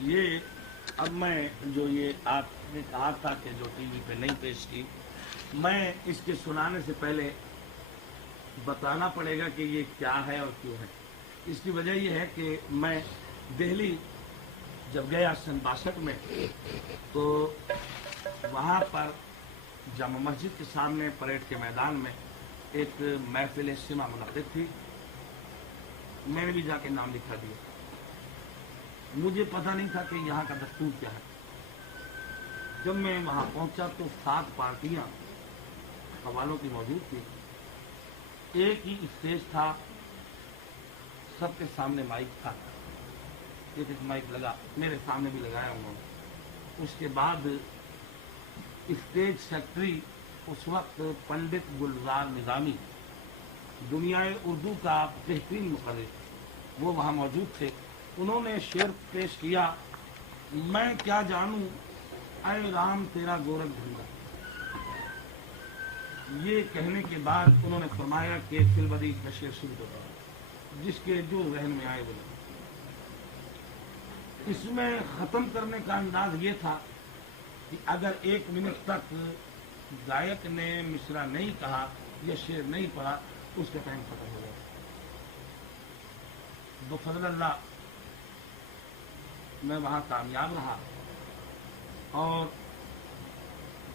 ये अब मैं जो ये आपने कहा था कि जो टीवी पे नहीं पेश की, मैं इसके सुनाने से पहले बताना पड़ेगा कि ये क्या है और क्यों है। इसकी वजह यह है कि मैं दिल्ली जब गया सन 62 में, तो वहाँ पर जामा मस्जिद के सामने परेड के मैदान में एक महफिल इज्तिमा मुनक़िद थी। मैंने भी जाके नाम लिखा दिया। मुझे पता नहीं था कि यहाँ का दस्तूर क्या है। जब मैं वहाँ पहुँचा तो 7 पार्टियाँ हवालों की मौजूद थी। एक ही स्टेज था, सबके सामने माइक था। एक माइक लगा, मेरे सामने भी लगाया उन्होंने। उसके बाद स्टेज सेक्रेटरी उस वक्त पंडित गुलजार निजामी, दुनियाए उर्दू का बेहतरीन मुखर्रिर, वो वहाँ मौजूद थे। उन्होंने शेर पेश किया, मैं क्या जानूं ऐ राम तेरा गोरख धंधा। ये कहने के बाद उन्होंने फरमाया कि फिलबदी का शेर शुरू होगा, जिसके जो जहन में आए बोले। इसमें ख़त्म करने का अंदाज ये था कि अगर 1 मिनट तक गायक ने मिसरा नहीं कहा या शेर नहीं पढ़ा, उसका टाइम खत्म हो गया। बफज़ल-ए-अल्लाह मैं वहाँ कामयाब रहा। और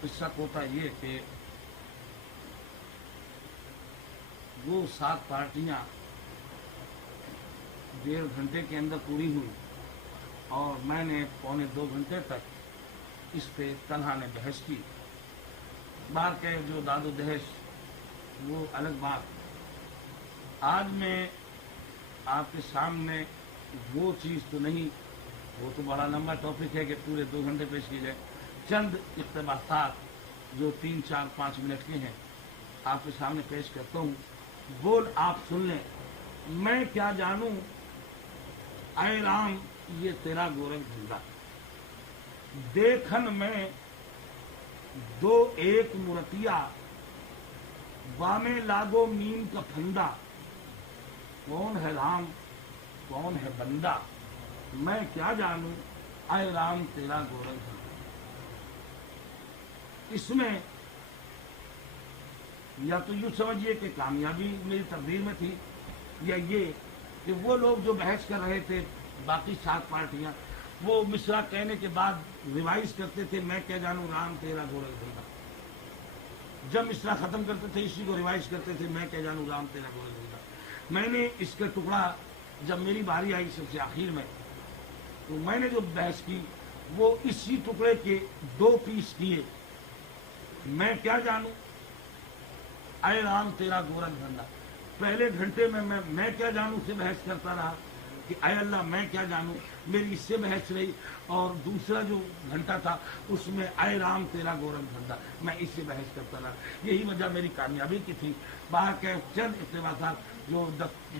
किस्सा होता ये कि वो 7 पार्टियाँ 1.5 घंटे के अंदर पूरी हुई और मैंने पौने 2 घंटे तक इस पे तन्हा ने बहस की। बाहर के जो दादो दहश वो अलग बात। आज मैं आपके सामने वो चीज़ तो नहीं, वो तो बड़ा लंबा टॉपिक है कि पूरे 2 घंटे पेश की जाए। चंद इक़्तिबासात जो 3, 4, 5 मिनट के हैं आपके सामने पेश करता हूँ। बोल आप सुन लें। मैं क्या जानूं ऐ राम ये तेरा गोरख धंधा। देखन में 2 एक मुरतिया, बामे लागो मीम का फंदा। कौन है राम कौन है बंदा, मैं क्या जानूं ऐ राम तेरा गोरख धंधा। इसमें या तो यूं समझिए कि कामयाबी मेरी तकदीर में थी, या ये कि वो लोग जो बहस कर रहे थे बाकी 7 पार्टियां, वो मिसरा कहने के बाद रिवाइज करते थे, मैं क्या जानूं राम तेरा गोरख धंधा। जब मिसरा खत्म करते थे इसी को रिवाइज करते थे, मैं क्या जानूं राम तेरा गोरख धंधा। मैंने इसका टुकड़ा जब मेरी बारी आई सबसे आखिर में, तो मैंने जो बहस की वो इसी टुकड़े के 2 पीस किए। मैं क्या जानूं ऐ राम तेरा गोरख धंधा। पहले घंटे में मैं क्या जानूं से बहस करता रहा कि ऐ अल्लाह मैं क्या जानूं, मेरी इससे बहस रही। और दूसरा जो घंटा था उसमें ऐ राम तेरा गोरख धंधा, मैं इससे बहस करता रहा। यही वजह मेरी कामयाबी की थी। बाहर के चंद इक़्तिबासात जो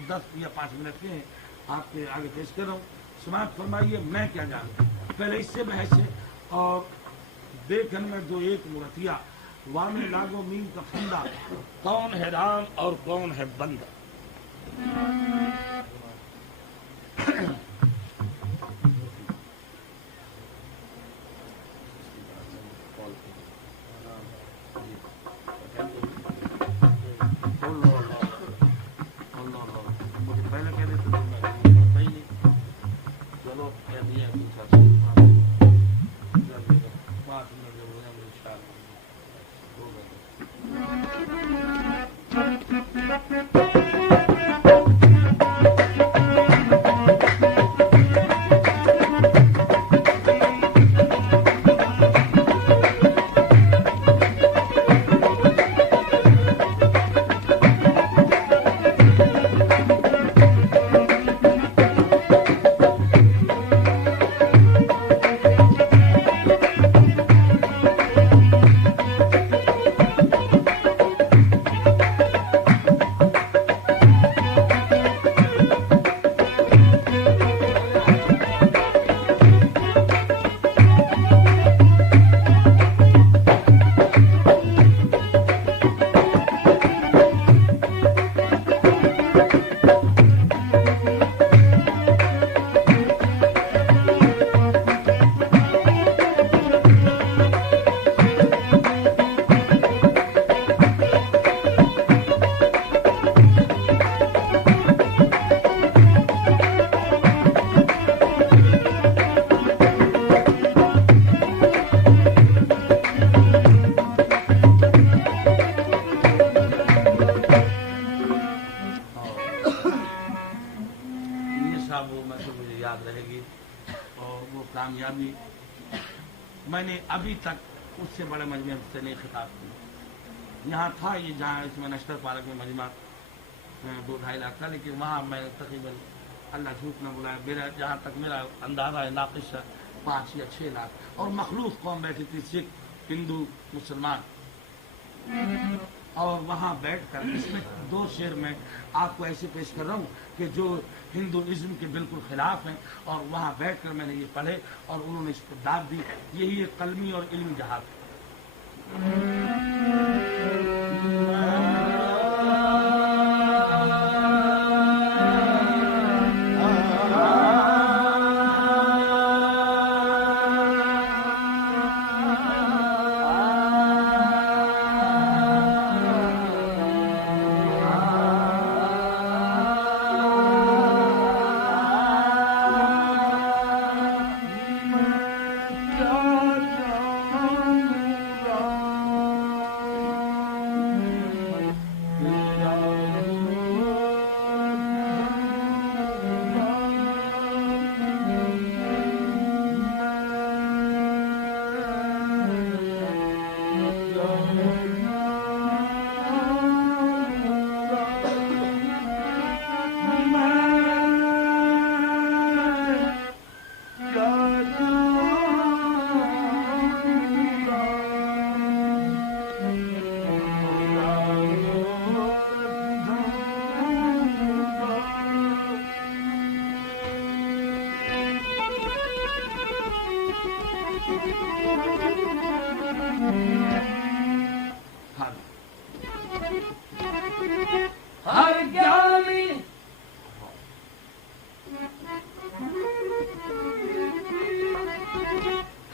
10 या 5 मिनट के हैं आपके आगे पेश कर रहा हूँ। समाप्त फरमाइए। मैं क्या जानूं, पहले इससे बहस है। और देखन में 2 एक मुरतिया, वामे लागो मीम का फंदा। कौन है राम और कौन है बंदा। मुझे पहले कह देते तो मैं करता ही नहीं। चलो कह दिया 5 मिनट जब हो जाए इंशाअल्लाह हो गए। और वो कामयाबी मैंने अभी तक उससे बड़े मजमे से नहीं खिताब किया। यहाँ था ये जहाँ इसमें नश्तर पार्क में मजमा 2-2.5 लाख का, लेकिन वहाँ मैं तकरीबन अल्लाह झूठ न बुलाए मेरा जहाँ तक मेरा अंदाज़ा है नाकिश 5 या 6 लाख और मखलूफ कौम बैठी थी, सिख हिंदू मुसलमान। और वहाँ बैठकर इसमें 2 शेर में आपको ऐसे पेश कर रहा हूँ कि जो हिंदुइज्म के बिल्कुल खिलाफ हैं, और वहाँ बैठकर मैंने ये पढ़े और उन्होंने इसको दाद दी। यही एक कलमी और इल्मी जहाद है।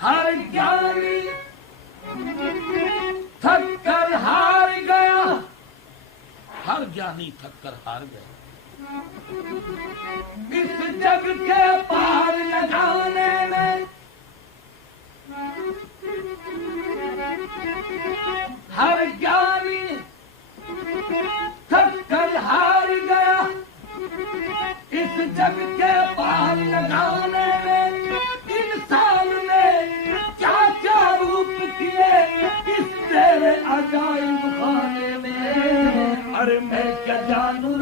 हर ज्ञानी थक कर हार गया, हर ज्ञानी थक कर हार गया। इस जग के पार लगाने में हर ज्ञानी थक कर हार गया। इस जग के पार लगाने में इंसान ने क्या क्या रूप किए इस तेरे अजाइब खाने में। अरे मैं क्या जानू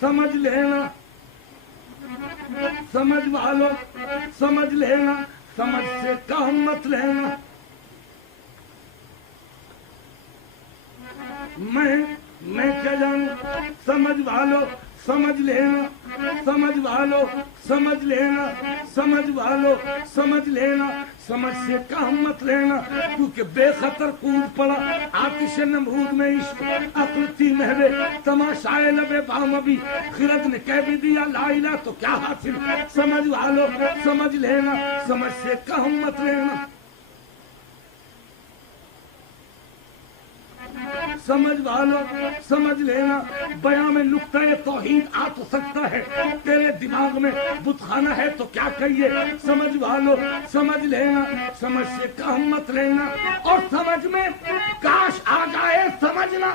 समझ लेना, समझ वालों समझ लेना, समझ से काम मत लेना। मैं क्या जानू, समझ वालों समझ लेना, समझ वालों समझ लेना, समझ वालों समझ लेना, समझ से काम मत लेना, क्योंकि बेखतर कूद पड़ा आतिश नमरूद में इश्क, अक्ल थी महवे तमाशाए लबे बामबी, खिरद ने कह भी दिया ला इला तो क्या हासिल। समझ वालों समझ लेना, समझ से काम मत लेना। समझ वालों समझ लेना, बयां में नुक्ता तौहीद आ तो सकता है, तेरे दिमाग में बुतखाना है तो क्या कहिए। समझ वालों समझ लेना, समझ से काम मत लेना, और समझ में काश आ जाए समझना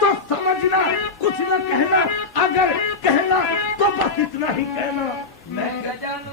तो समझना, कुछ न कहना, अगर कहना तो बस इतना ही कहना। मैं क्या जानूं,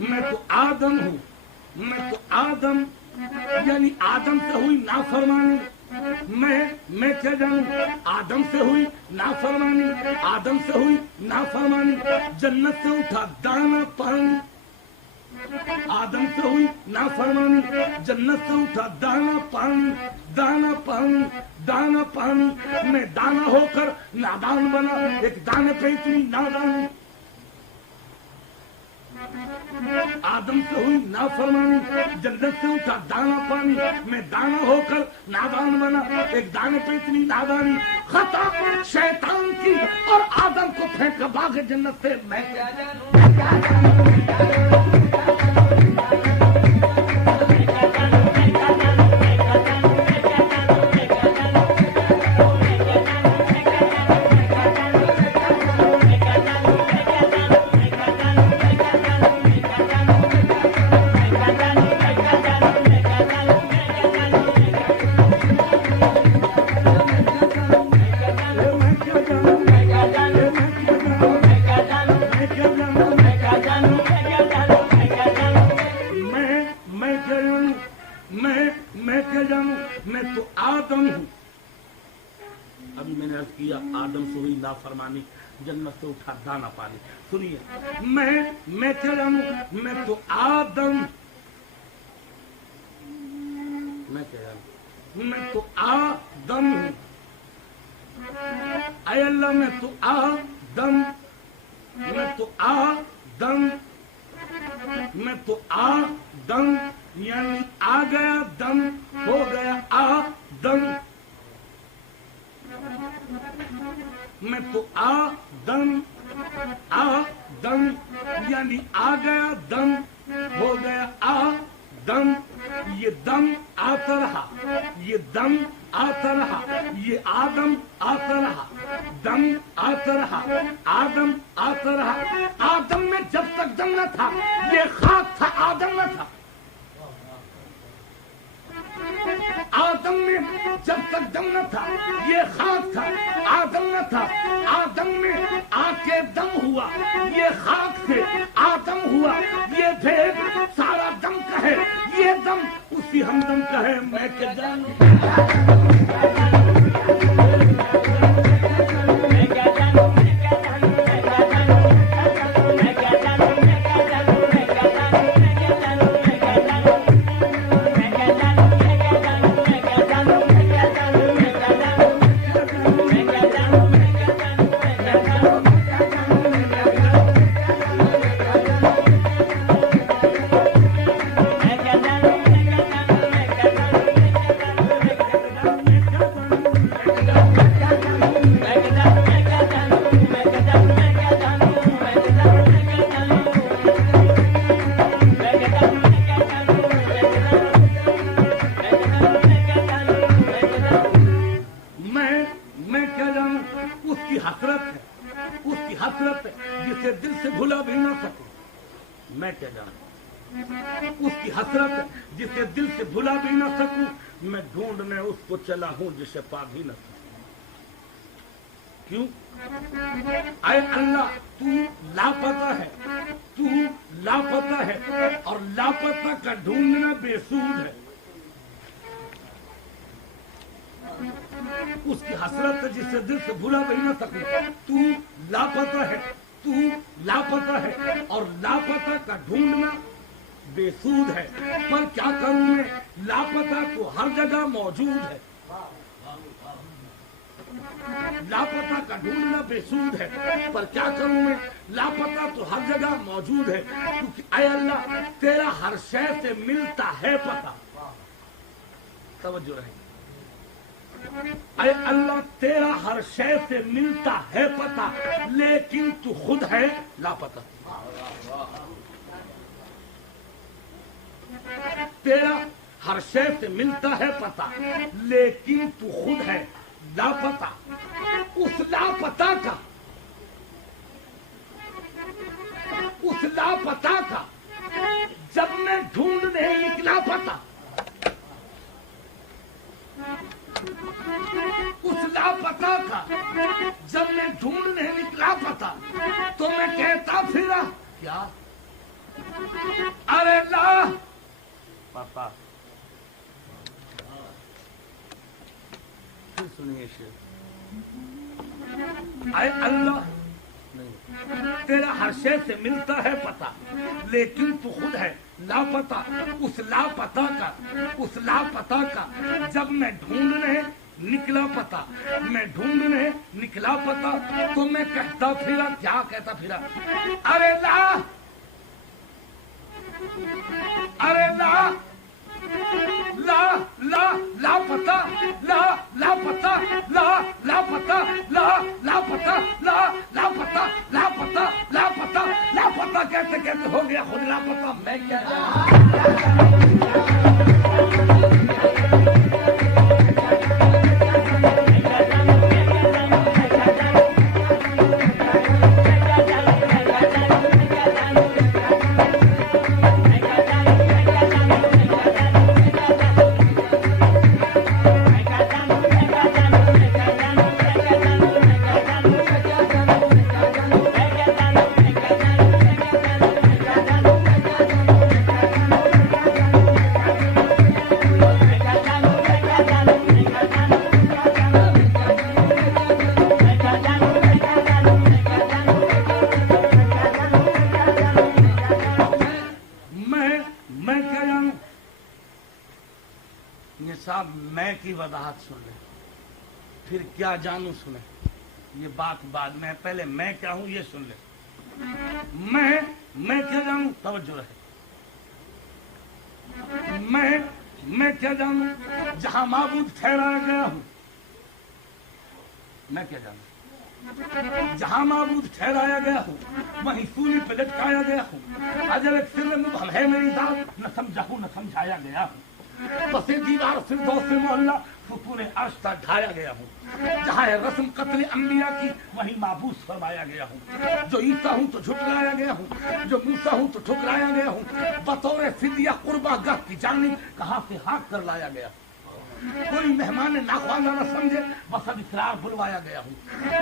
मैं तो आदम हूँ, मैं तो आदम यानी आदम से हुई नाफरमानी। मैं क्या जानूं, आदम से हुई नाफरमानी, आदम से हुई नाफरमानी, जन्नत से उठा दाना पानी। आदम से हुई नाफरमानी, जन्नत से उठा दाना पानी, दाना पानी, दाना पानी। मैं दाना होकर नादान बना, एक दाने पे इतनी नादानी। आदम से हुई नाफरमानी, जन्नत से उठा दाना पानी, मैं दाना होकर नादान बना, एक दाने पे इतनी नादानी। खता शैतान की और आदम को फेंका बाग जन्नत से। मैं क्या जानूं, मैं क्या जानूं, मैं तो आदम हूँ। अभी मैंने अर्ज किया आदम से हुई नाफरमानी, जन्नत से उठा दाना पानी। सुनिए, मैं क्या जानूं, मैं तो आदम, मैं क्या जानूं, मैं तो आदम हूँ। ऐ अल्लाह मैं तो आदम, मैं तो आदम, मैं तो आदम यानी आ गया दम, हो गया आदम। मैं तो आदम, आदम यानी आ गया दम, हो गया आदम। ये दम आता रहा, ये दम आता रहा, ये आदम आता रहा, दम आता रहा, आदम आता रहा। आदम में जब तक दम न था, ये खाक था, आदम न था। आदम में जब तक दम न था, ये खाक था, आदम न था। आदम में आके दम हुआ, ये खाक से आदम हुआ। ये भेद सारा दम का है, ये दम उसी हमदम का है। मैं क्या जानूं, اس کی حسرت جسے دل سے بھلا بھی نہ سکوں، میں کیا جانوں؟ اس کی حسرت جسے دل سے بھلا بھی نہ سکوں، میں ڈھونڈنے اس کو چلا ہوں جسے پا بھی نہ سکوں۔ کیوں؟ اے اللہ تو لاپتہ ہے، تو لاپتہ ہے، اور لاپتہ کا ڈھونڈنا بے سود ہے۔ اس کی حسرت جسے دل سے بھلا بھی نہ سکوں، تو لاپتہ ہے، تو لاپتہ ہے، اور لاپتہ کا ڈھونڈنا بے سود ہے۔ پر کیا کروں میں، لاپتہ تو ہر جگہ موجود ہے۔ لاپتہ کا ڈھونڈنا بے سود ہے، پر کیا کروں میں، لاپتہ تو ہر جگہ موجود ہے، کیونکہ اے اللہ تیرا ہر شے سے ملتا ہے پتہ۔ توجہ رہے، اے اللہ تیرا ہر شے سے ملتا ہے پتہ، لیکن تو خود ہے لاپتہ۔ تیرا ہر شے سے ملتا ہے پتہ، لیکن تو خود ہے لاپتہ۔ اس لاپتہ کا، اس لاپتہ کا جب میں ڈھونڈنے نکلا پتہ، اس لاپتہ کا جب میں ڈھونڈنے نکلا پتہ، تو میں کہتا پھرا کیا، ارے لا پتہ۔ پھر سنیے شیخ، اے اللہ تیرا ہر شے سے ملتا ہے پتہ، لیکن تو خود ہے لاپتہ۔ اس لاپتہ کا، اس لاپتہ کا جب میں ڈھونڈنے نکلا پتہ، میں ڈھونڈنے نکلا پتہ، تو میں کہتا پھرا کیا، کہتا پھرا ارے لا، ارے لا لا لا لا پتہ، لا لا پتہ، لا لا پتہ، لا لا پتہ، لا لا پتہ، لا پتہ، لا پتہ، لا پتہ کہتے کہتے ہو گیا خود لا پتہ۔ میں کیا میں کی وضاحت سن لیں، پھر کیا جانوں سنیں، یہ بات بعد میں، پہلے میں کیا ہوں یہ سن لیں۔ میں کیا جانوں، توجہ رہے، میں کیا جانوں، جہاں معبود ٹھہرایا گیا ہوں، میں کیا جانوں، جہاں معبود ٹھہرایا گیا ہوں وہیں سولی پہ لٹکایا گیا ہوں، اجل ایک سر مبہم ہے میری ذات، نہ سمجھا ہوں نہ سمجھایا گیا ہوں، بس دیوار فردوس محلہ ستون عرش تک ڈھایا گیا ہوں، جہاں رسم قتل انبیاء کی وہیں معبوس فرمایا گیا ہوں، جو عیسیٰ ہوں تو جھٹلایا گیا ہوں، جو موسیٰ ہوں تو ٹھکرایا گیا ہوں، بطور فدیہ قربہ گاہ کی جانب کہاں سے ہاک کر لایا گیا، کوئی مہمان ناخواندہ نہ سمجھے بس اب اقرار بلوایا گیا ہوں،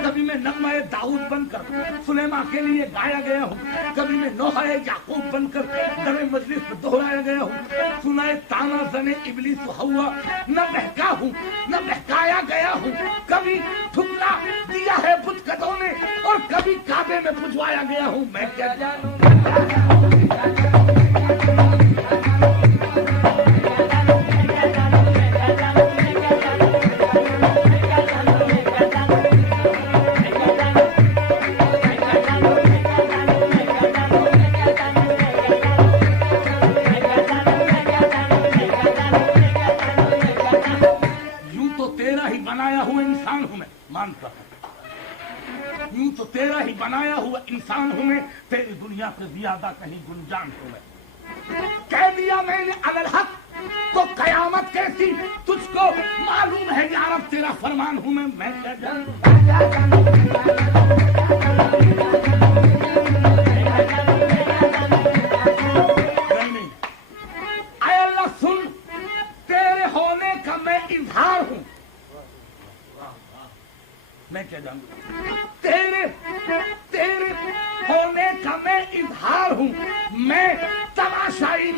کبھی میں نغمہ داؤد بن کر سلیمان کے لیے گایا گیا ہوں، کبھی میں نوحہ یعقوب بن کر در مجلس میں دہرایا گیا ہوں، سنائے تانا زن ابلیس و حوا نہ بہکا ہوں نہ بہکایا گیا ہوں، کبھی ٹھکرا دیا ہے بت قدوں نے اور کبھی کعبے میں پجوایا گیا ہوں، میں کیا جانوں۔ یوں تو تیرا ہی بنایا ہوا انسان ہوں میں، تیری دنیا سے زیادہ کہیں گنجان ہوں میں، کہہ دیا میں نے الحق تو قیامت کیسی تجھ کو معلوم ہے یا رب تیرا فرمان ہوں میں کیا جانوں۔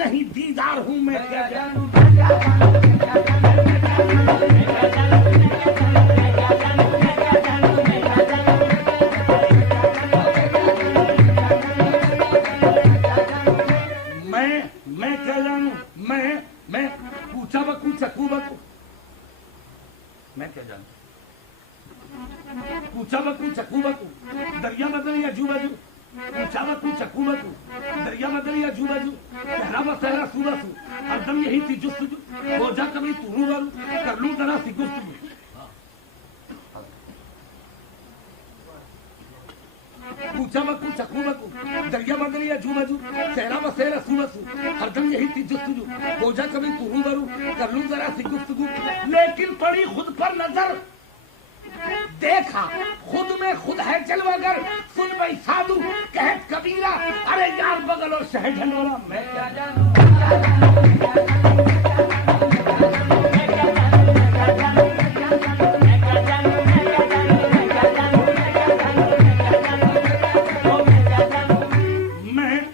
नहीं दीदार हूँ मैं क्या जानूं। मैं क्या जानूं, मैं पूछा बकू चकू बकू, मैं क्या जानूं, पूछा बकू चकू बकू, दरिया बदल या जू बजू, पूछा बकू चकू बकू, दरिया बदल या जू बजू, सहरा बसहरा सू बसू, हरदम यही थी जुस्तजू, हो जा कभी तू रूबरू, कर लूं जरा सी गुफ्तगू। पूछा बकू चकू बकू, दरिया बदल या जू बजू, सहरा बसहरा सू बसू, हरदम यही थी जुस्तजू, हो जा कभी तू रूबरू, कर लूं जरा सी गुफ्तगू। लेकिन पड़ी खुद पर नजर, देखा खुद में खुद है जलवागर, सुन भाई साधु कहत कबीरा, अरे यार बगल और शहर ढंडोरा, मैं क्या जानूं।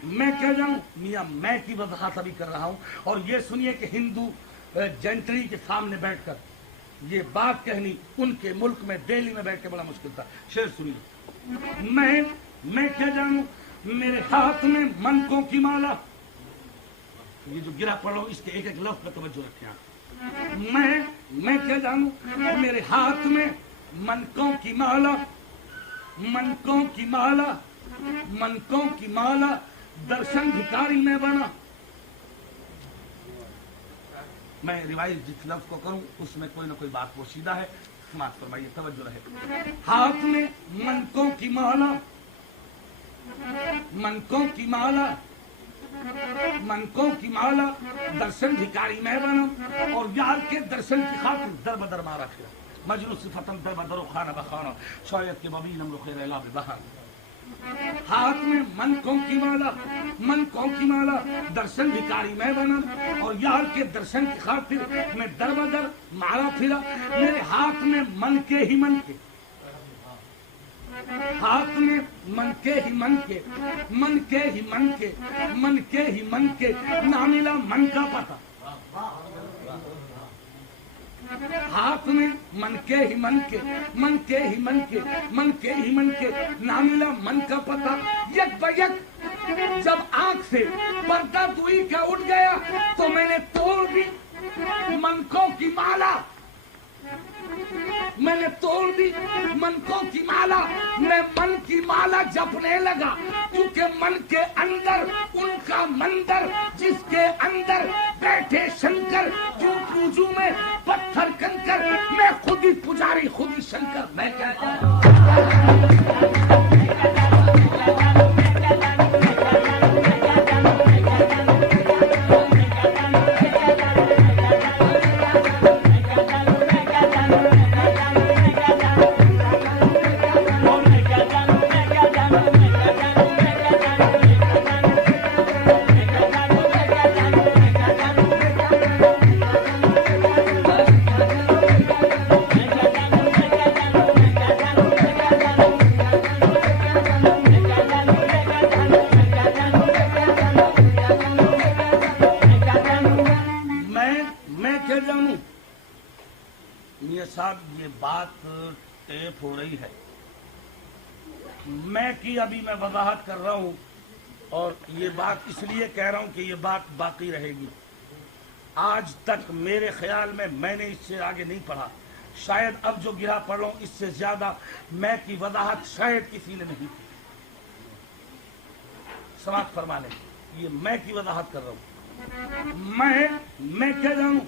मैं क्या जानूं, मियां मैं की वजाहत अभी कर रहा हूं। और ये सुनिए कि हिंदू जेंटरी के सामने बैठकर ये बात कहनी उनके मुल्क में दिल्ली में बैठ के बड़ा मुश्किल था। शेर सुनिए, मैं क्या जानूं, मेरे हाथ में मनकों की माला, ये जो गिरा पढ़ लो इसके एक एक लफ्ज पर तवज्जो रखें आप। मैं क्या जानूं, मेरे हाथ में मनकों की माला, मनकों की माला, मनकों की माला, दर्शन भिखारी में बना। मैं रिवाइज जिस लफ्ज को करूं उसमें कोई ना कोई बात पोशीदा है, समाप्त फरमाइए, तवज्जो रहे। हाथ में मनकों की माला, मनकों की माला, मनकों की माला, दर्शन भिखारी मैं बना, और यार के दर्शन की खातिर दर बदर मारा फिरा, मजनू सिफतन दर बदर खाना बखाना, शायद के बबी नमर खैर इला बहार। हाथ में मनकों की माला, मनकों की माला, दर्शन भिखारी मैं बना, और यार के दर्शन की खातिर मैं दर बदर मारा फिरा। मेरे हाथ में मन के ही मन के, हाथ में मन के ही मन के, मन के ही मन के, मन के ही मन के, ना मिला मन का पता। हाथ में मन के ही मन के, मन के ही मन के, मन के ही मन के, ना मिला मन का पता। यक बयक जब आंख से पर्दा दुई का उठ गया तो मैंने तोड़ दी मनकों की माला, मैंने तोड़ दी मनकों की माला। मैं मन की माला जपने लगा, क्योंकि मन के अंदर उनका मंदिर, जिसके अंदर बैठे शंकर, क्यों पूजू में पत्थर कंकर, मैं खुद ही पुजारी खुद ही शंकर, मैं कहता ये बात टेप हो रही है, मैं की अभी मैं वजाहत कर रहा हूं, और ये बात इसलिए कह रहा हूं कि ये बात बाकी रहेगी। आज तक मेरे ख्याल में मैंने इससे आगे नहीं पढ़ा, शायद अब जो गिरा पढ़ रहा हूं इससे ज्यादा मैं की वजाहत शायद किसी ने नहीं की। समाप्त फरमा लें, ये मैं की वजाहत कर रहा हूं। मैं क्या जानूं,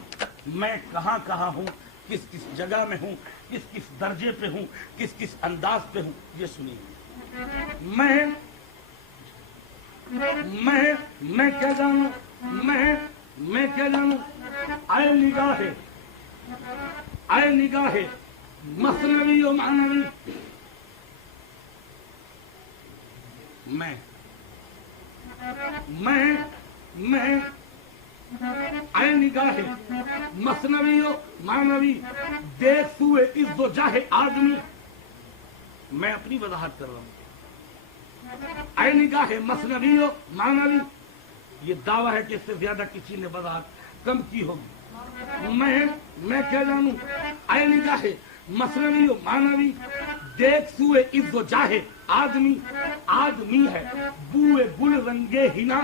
मैं कहां कहां हूं, किस किस जगह में हूं, किस किस दर्जे पे हूं, किस किस अंदाज पे हूं, ये सुनिए। मैं क्या जानूं, मैं क्या जानूं, आए निगाहे, आए निगाहे, मसनवी और मानवी, मैं आए निगाहे, मसनवी और मानवी, देख हुए इस दो जाहे आदमी, मैं अपनी वजाहत कर रहा हूं। आए निगाहे मसनवी और मानवी, یہ دعویٰ ہے کہ اس سے زیادہ کسی نے وضاحت کم کی ہوگی۔ میں کیا جانوں، اے نگاہ مصنوی و معنوی، دیکھ سوئے عز و جاہ آدمی، آدمی ہے بوئے گل رنگے ہنا۔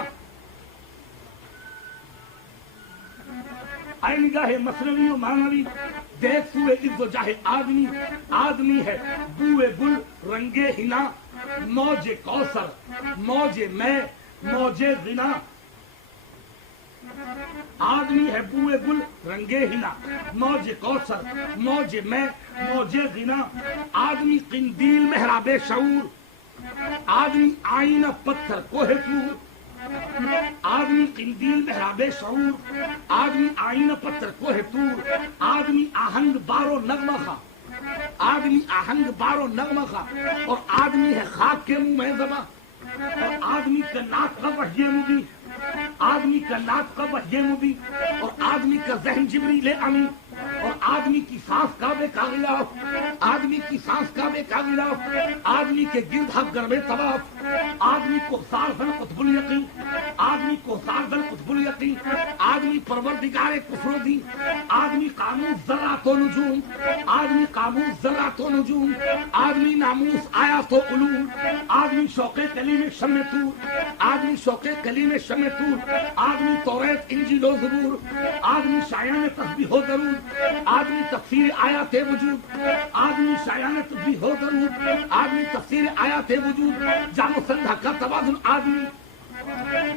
اے نگاہ مصنوی و معنوی، دیکھ سوئے عز و جاہ آدمی، آدمی ہے بوئے گل رنگے ہنا۔ موج کوثر موج میں موج غنا، آدمی ہے بوئے گل رنگے ہنا، موج کوثر موج میں موج غنا۔ آدمی قندیل محراب شعور، آدمی آئینہ پتھر کوہ طور، آدمی قندیل محراب شعور، آدمی آئینہ پتھر کوہ طور۔ آدمی آہنگ بارو نغمہ خواہ، آدمی آہنگ بارو نغمہ خواہ، اور آدمی ہے خاک کے منہ میں زباں، اور آدمی کا ناک کا وحی مبین، آدمی کا ناک کا وحی مبین، اور آدمی کا ذہن جبریل امین، اور آدمی کی سانس کعبے کا غلاف، آدمی کی سانس کعبے کا غلاف۔ آدمی کے گرد حق گربے طواف، آدمی کو سارزن قطب الیقین، آدمی کو سارزن قطب الیقین۔ آدمی پروردگار کفر و دین، آدمی قاموس ذرات و نجوم، آدمی قاموس ذرات و نجوم۔ آدمی ناموس آیات و علوم، آدمی شوق کلیم شم طور، آدمی شوق کلیم شم طور۔ آدمی توریت انجیل و زبور، آدمی شایان تسبیح و درود، آدمی تفسیر آیات وجود، آدمی شایان تسبیح و درود، آدمی تفسیر آیات وجود۔ جام و سندھا کا توازن آدمی،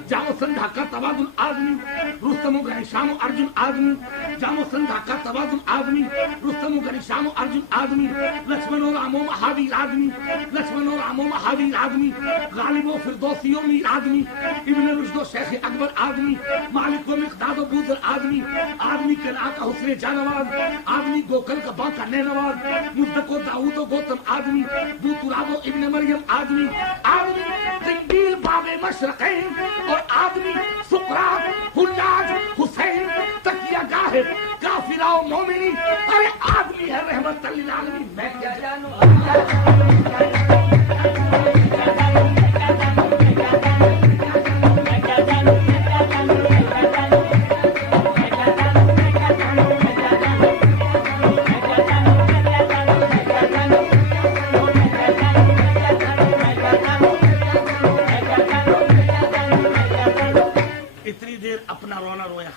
جام و سندھا کا توازن آدمی، رستم و گھنشیام و ارجن آدمی، جام و سندھا کا توازن آدمی، رستم و گھنشیام و ارجن آدمی، لکشمن و رام و مہاویر آدمی، لکشمن و رام و مہاویر آدمی، غالب و فردوسی و میر آدمی، ابن رشد و شیخ اکبر آدمی، مالک و مقداد و بوذر آدمی، آدمی کلا کا حسن جانواز، آدمی گوکل کا باقا نینواز، مصدق و داؤد و گوتم آدمی، بوتراب و ابن مریم آدمی، آدمی قندیل باب مشرقین، اور آدمی سقراط حجاج حسین تکیہ گاہ کافرہ و مومنی۔ ارے آدمی ہے رحمت للعالمین۔ میں کیا جانوں، اپنا رونا رویا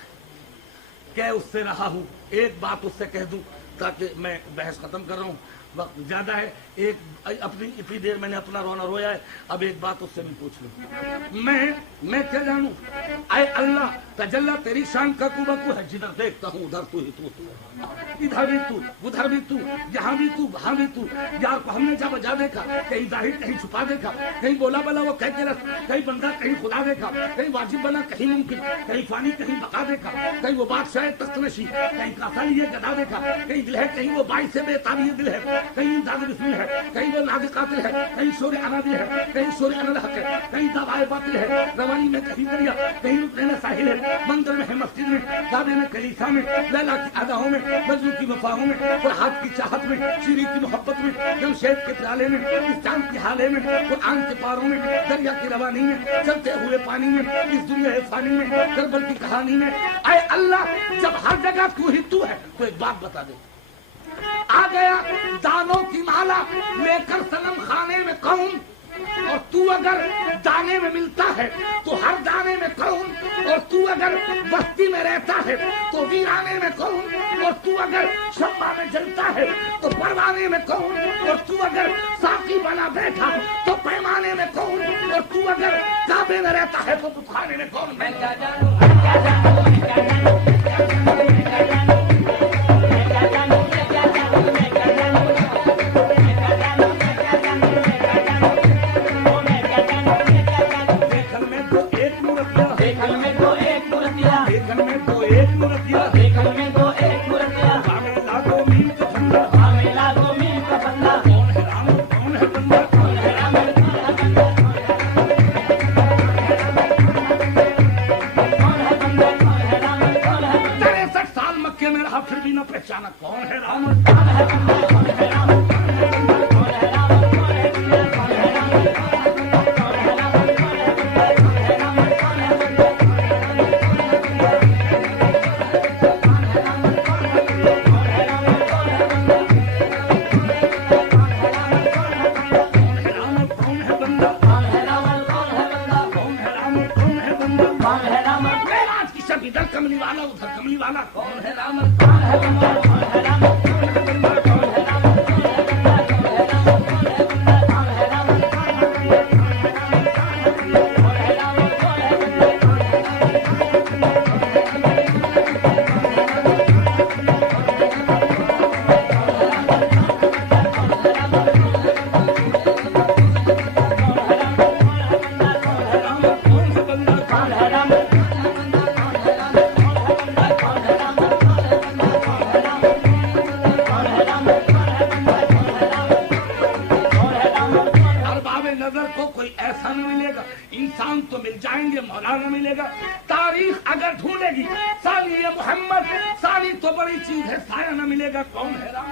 کہ اس سے رہا ہوں۔ ایک بات اس سے کہہ دوں تاکہ میں بحث ختم کر رہا ہوں، وقت زیادہ ہے۔ ایک اپنی اتنی دیر میں نے اپنا رونا رویا ہے، اب ایک بات اس سے بھی پوچھ لوں۔ میں کیا جانوں، اے اللہ تجلی تیری شان کا کو بکو ہے، جدھر دیکھتا ہوں ادھر تو ہی تو، ادھر بھی تو ادھر بھی تو، یہاں بھی تو وہاں بھی تو۔ یار کو ہم نے جب بجا دیکھا، کہیں ظاہر کہیں چھپا دیکھا، کہیں بولا بلا وہ کہہ کے رس، کہیں بندہ کہیں خدا دیکھا، کہیں واجب بنا کہیں ممکن، کہیں فانی کہیں بقا دیکھا، کہیں وہ بادشاہ تخت نشی، کہیں کاسا یہ گدا دیکھا، کہیں دل ہے کہیں وہ باعث سے بے تابی دل ہے، کہیں داد بسمل ہے، کہیں وہ ناد قاتل ہے، کہیں شور انادل ہے، کہیں شور انالحق ہے، کہیں دعوائے باطل ہے، روانی میں کہیں دریا، کہیں رکن ساحل ہے، مندر میں ہے مسجد میں، کعبے میں کلیسا میں، لیلا کی اداؤں میں، مجنون کی وفاؤں میں، فرحات کی چاہت میں، شیری کی محبت میں، جمشید کے پیالے میں، اس چاند کے حالے میں، قرآن کے پاروں میں، دریا کی روانی میں، چلتے ہوئے پانی میں، اس دنیا فانی میں، کربل کی کہانی میں۔ اے اللہ جب ہر جگہ تو ہی تو ہے تو ایک بات بتا دے، آ گیا دانوں کی مالا لے کر صنم خانے میں کون، اور تو اگر دانے میں ملتا ہے تو ہر دانے میں کون، اور تو اگر بستی میں رہتا ہے تو ویرانے میں کون، اور تو اگر شمع میں جلتا ہے تو پروانے میں کون، اور تو اگر ساقی بنا بیٹھا تو پیمانے میں کون، اور تو اگر کعبے میں رہتا ہے تو بتخانے میں کون۔ میں کیا جانوں، کیا جانوں، کیا جانوں، کیا جانوں، کیا جانوں، कमली वाला उधर कमली वाला कौन है राम कौन है बंदा कौन है राम कौन है बंदा कौन है राम कौन है बंदा कौन है राम कौन है बंदा कौन है राम कौन है बंदा कौन है राम कौन है बंदा कौन है ऐसा न मिलेगा, इंसान तो मिल जाएंगे, मौलाना मिलेगा। तारीख अगर ढूंढेगी साली ये मोहम्मद, साली तो बड़ी चीज है, साया न मिलेगा। कौन है राम?